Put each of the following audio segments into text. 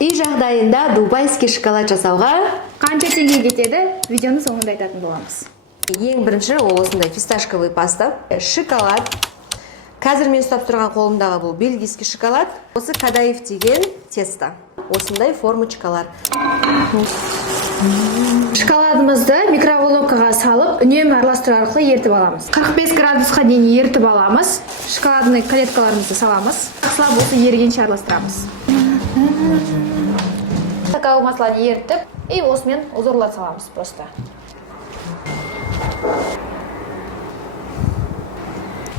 Үй жағдайында дубайский шоколад жасауға Қанша теңге кетеді? Видеоның соңында айтатын боламыз. ең бірінші ол осындай фисташковый паста, шоколад. Қазір мен ұстап тұрған қолымдағы бұл бельгийский шоколад. Осы Кадаев деген тесто. Осындай формочкалар. Шоколадымызды микроволновкаға салып, үнемі араластыру арқылы ертіп аламыз. 45 градусқа дейін ертіп аламыз. Шоколадный клеткаларымызды саламыз. Слабо осы ерігенше араластырамыз. Какао масланы ертіп, и осымен узорлар саламыз просто.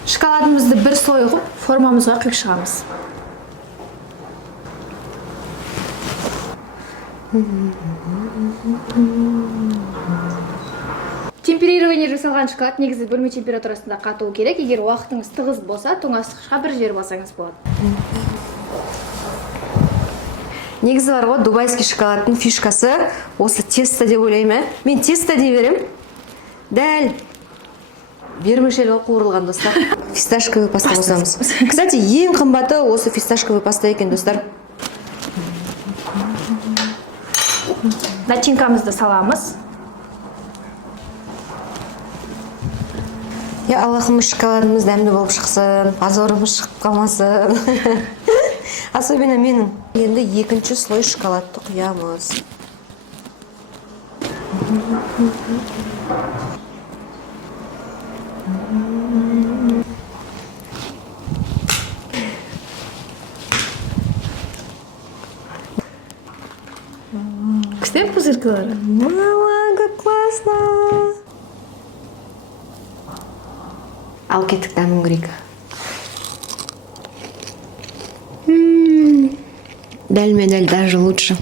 Шоколадымызды бір слой қып, формамызға құйып шығамыз. Темперирование жасалған шоколад негізі бөлме температурасында қатуы керек. Егер уақытыңыз тығыз болса, тоңазытқышқа бір жер басаңыз болады. Негізі бар ғой, дубайский шоколадтың фишкасы осы тесто деп ойлаймын. Мен тесто дей берем. Дәл бермешел қуырылған, достар. Фисташковый паста қосамыз. Кстати, ең қымбаты осы фисташковый паста екен, достар. Начинкамызды саламыз. Я Аллахымыз шоколадымыз дәмді болып шықсын, азорымыз шығып қалмасын. Особенно менің. Енді екінші слой шоколадты құямыз. Күстен пузырькалары. Мама, как классно! Ал кеттік дәмін көрейік. Дәлме-дәл даже лучше.